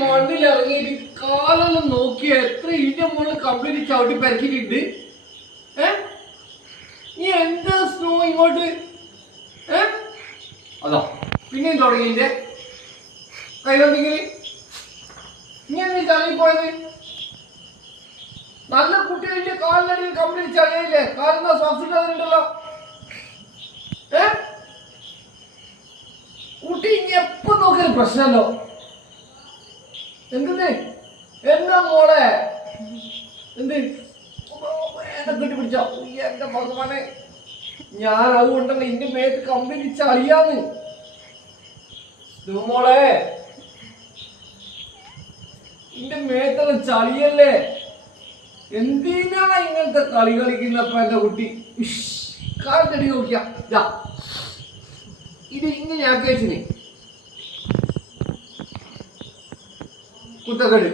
മണ്ണിൽ ഇറങ്ങിയിട്ട് കാലെല്ലാം നോക്കിയ എത്ര ഇതിന്റെ മുകളിൽ കംപ്ലീറ്റ് ചവിട്ടി പരക്കിയിട്ടുണ്ട്. നീ എന്താ സ്നോ ഇങ്ങോട്ട് അതോ പിന്നെയും തുടങ്ങിയില്ലേ കൈവന്നിങ്ങനെ നീ എന്താ ചളി പോയത്? നല്ല കുട്ടികളുടെ കാലിനടിയിൽ കംപ്ലീറ്റ് ചളിയില്ലേ? കാലെന്താ ശ്വാസിക്കാതുണ്ടല്ലോ. കുട്ടി ഇനി എപ്പോ നോക്കിയാലും പ്രശ്നമല്ലോ. എന്ത് എന്താ മോളെ എന്ത് കെട്ടിപ്പിടിച്ചോ? എന്റെ ഭഗവാനെ, ഞാൻ അതുകൊണ്ടല്ല ഇന്റെ മേത്ത് കംപ്ലീറ്റ് ചളിയാന്ന്. മോളെ ഇന്റെ മേത്തെല്ലാം ചളിയല്ലേ? എന്തിനാ ഇങ്ങനത്തെ കളി കളിക്കുന്നപ്പ എന്റെ കുട്ടി? കാലത്തടി നോക്കിയാ ഇത് ഇങ്ങനെ ആക്കിയച്ചിന് കുത്തക്കെട്